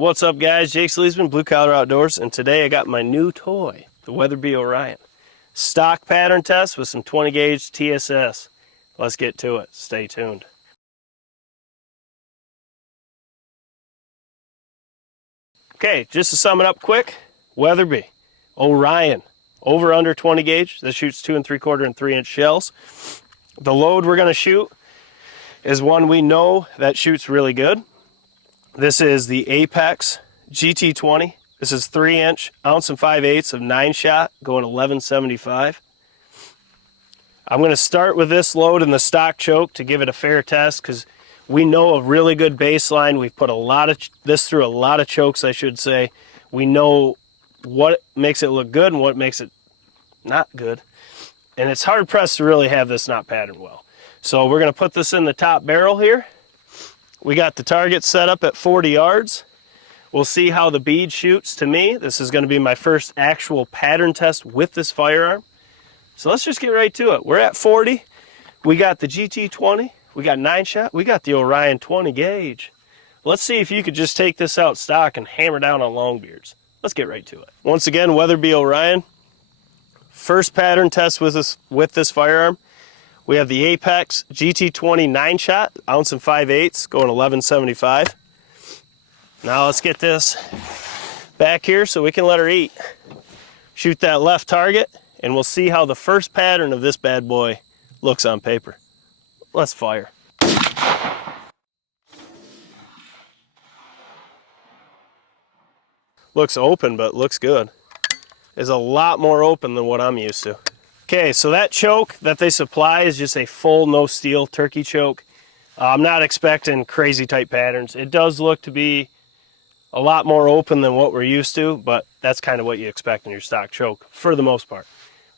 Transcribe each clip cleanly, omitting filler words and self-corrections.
What's up guys, Jake Sleesman, Blue Collar Outdoors, and today I got my new toy, the Weatherby Orion. Stock pattern test with some 20 gauge TSS. Let's get to it, stay tuned. Okay, just to sum it up quick, Weatherby, Orion, over under 20 gauge, that shoots 2 3/4 and 3-inch shells. The load we're gonna shoot is one we know that shoots really good. This is the Apex GT20. This is 3-inch, 1 5/8 of 9-shot, going 1175. I'm going to start with this load in the stock choke to give it a fair test because we know a really good baseline. We've put a lot of this through a lot of chokes, I should say. We know what makes it look good and what makes it not good. And it's hard pressed to really have this not pattern well. So we're going to put this in the top barrel here. We got the target set up at 40 yards. We'll see how the bead shoots. To me, this is going to be my first actual pattern test with this firearm. So let's just get right to it. We're at 40. We got the GT20. We got 9-shot. We got the Orion 20 gauge. Let's see if you could just take this out stock and hammer down on longbeards. Let's get right to it. Once again, Weatherby Orion. First pattern test with this firearm. We have the Apex GT20 9-shot, 1 5/8, going 1175. Now let's get this back here so we can let her eat. Shoot that left target, and we'll see how the first pattern of this bad boy looks on paper. Let's fire. Looks open, but looks good. It's a lot more open than what I'm used to. Okay, so that choke that they supply is just a full no steel turkey choke. I'm not expecting crazy tight patterns. It does look to be a lot more open than what we're used to, but that's kind of what you expect in your stock choke for the most part.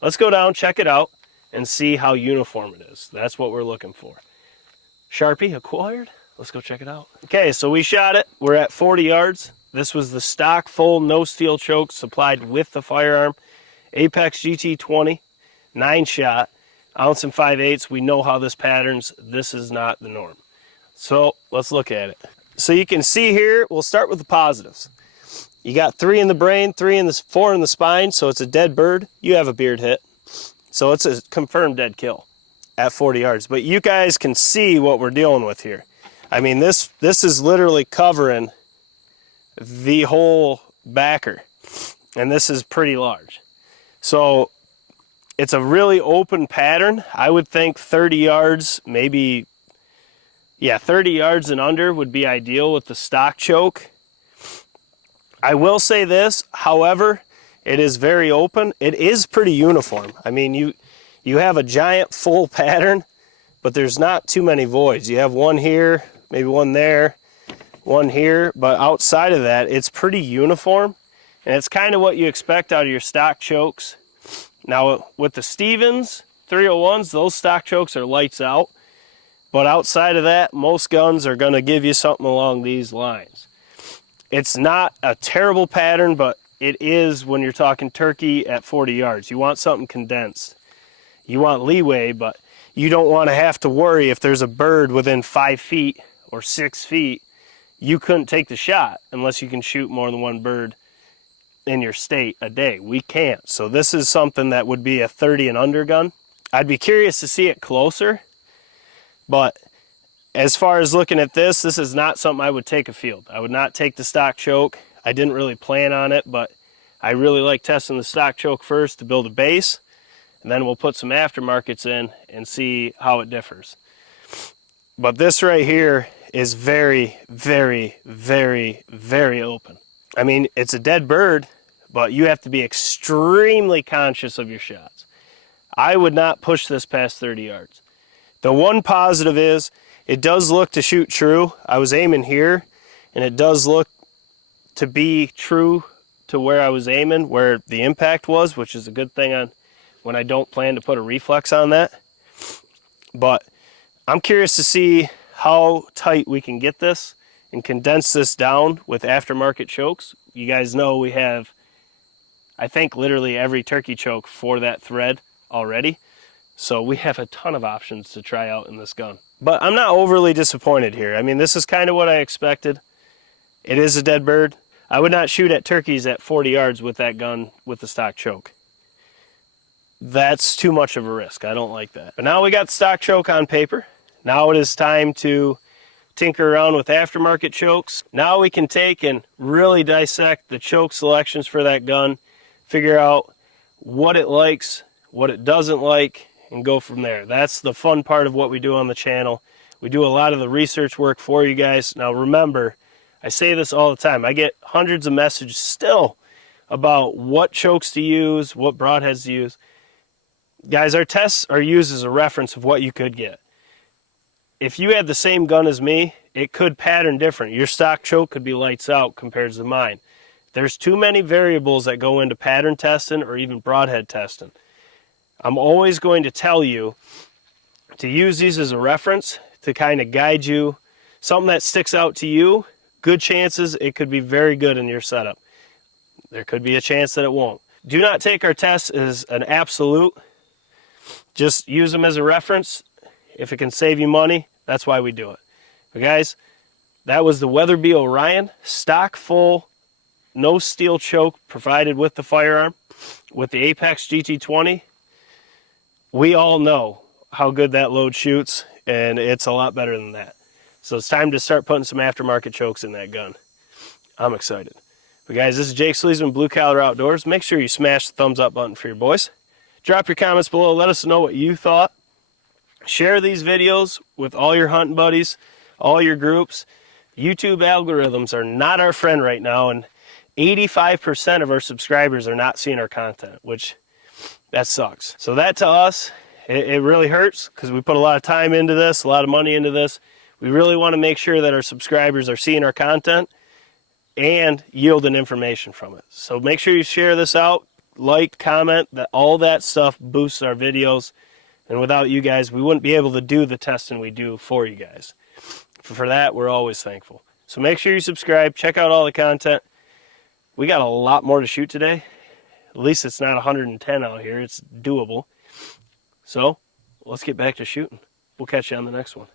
Let's go down, check it out, and see how uniform it is. That's what we're looking for. Sharpie acquired. Let's go check it out. Okay, so we shot it. We're at 40 yards. This was the stock full no steel choke supplied with the firearm. Apex GT20. 9-shot, 1 5/8. We know how this patterns. This is not the norm. So let's look at it. So you can see here, we'll start with the positives. You got 3 in the brain, 4 in the spine, so it's a dead bird. You have a beard hit. So it's a confirmed dead kill at 40 yards. But you guys can see what we're dealing with here. I mean, this is literally covering the whole backer. And this is pretty large. So it's a really open pattern. I would think 30 yards, maybe, yeah, 30 yards and under would be ideal with the stock choke. I will say this, however, it is very open. It is pretty uniform. I mean, you have a giant full pattern, but there's not too many voids. You have one here, maybe one there, one here, but outside of that, it's pretty uniform. And it's kind of what you expect out of your stock chokes. Now with the Stevens 301s, those stock chokes are lights out. But outside of that, most guns are going to give you something along these lines. It's not a terrible pattern, but it is when you're talking turkey at 40 yards. You want something condensed. You want leeway, but you don't want to have to worry if there's a bird within 5 feet or 6 feet. You couldn't take the shot unless you can shoot more than one bird in your state a day. We can't. So this is something that would be a 30 and under gun. I'd be curious to see it closer, but as far as looking at this is not something I would take afield. I would not take the stock choke. I didn't really plan on it, but I really like testing the stock choke first to build a base, and then we'll put some aftermarkets in and see how it differs. But this right here is very, very, very, very open. I mean, it's a dead bird, but you have to be extremely conscious of your shots. I would not push this past 30 yards. The one positive is it does look to shoot true. I was aiming here, and it does look to be true to where I was aiming, where the impact was, which is a good thing on when I don't plan to put a reflex on that. But I'm curious to see how tight we can get this and condense this down with aftermarket chokes. You guys know we have, I think, literally every turkey choke for that thread already. So we have a ton of options to try out in this gun. But I'm not overly disappointed here. I mean, this is kind of what I expected. It is a dead bird. I would not shoot at turkeys at 40 yards with that gun with the stock choke. That's too much of a risk. I don't like that. But now we got the stock choke on paper. Now it is time to tinker around with aftermarket chokes. Now we can take and really dissect the choke selections for that gun, figure out what it likes, what it doesn't like, and go from there. That's the fun part of what we do on the channel. We do a lot of the research work for you guys. Now remember, I say this all the time. I get hundreds of messages still about what chokes to use, what broadheads to use. Guys, our tests are used as a reference of what you could get. If you had the same gun as me, it could pattern different. Your stock choke could be lights out compared to mine. There's too many variables that go into pattern testing or even broadhead testing. I'm always going to tell you to use these as a reference to kind of guide you. Something that sticks out to you, good chances it could be very good in your setup. There could be a chance that it won't. Do not take our tests as an absolute. Just use them as a reference. If it can save you money, that's why we do it. But guys, that was the Weatherby Orion, stock full, no steel choke provided with the firearm, with the Apex GT20. We all know how good that load shoots, and it's a lot better than that. So it's time to start putting some aftermarket chokes in that gun. I'm excited. But guys, this is Jake Sleesman, Blue Collar Outdoors. Make sure you smash the thumbs up button for your boys. Drop your comments below. Let us know what you thought. Share these videos with all your hunting buddies, all your groups. YouTube algorithms are not our friend right now, and 85% of our subscribers are not seeing our content, which that sucks. So that to us, it really hurts because we put a lot of time into this, a lot of money into this. We really want to make sure that our subscribers are seeing our content and yielding information from it. So make sure you share this out, like, comment, that all that stuff boosts our videos. And without you guys, we wouldn't be able to do the testing we do for you guys. For that, we're always thankful. So make sure you subscribe, check out all the content. We got a lot more to shoot today. At least it's not 110 out here. It's doable. So let's get back to shooting. We'll catch you on the next one.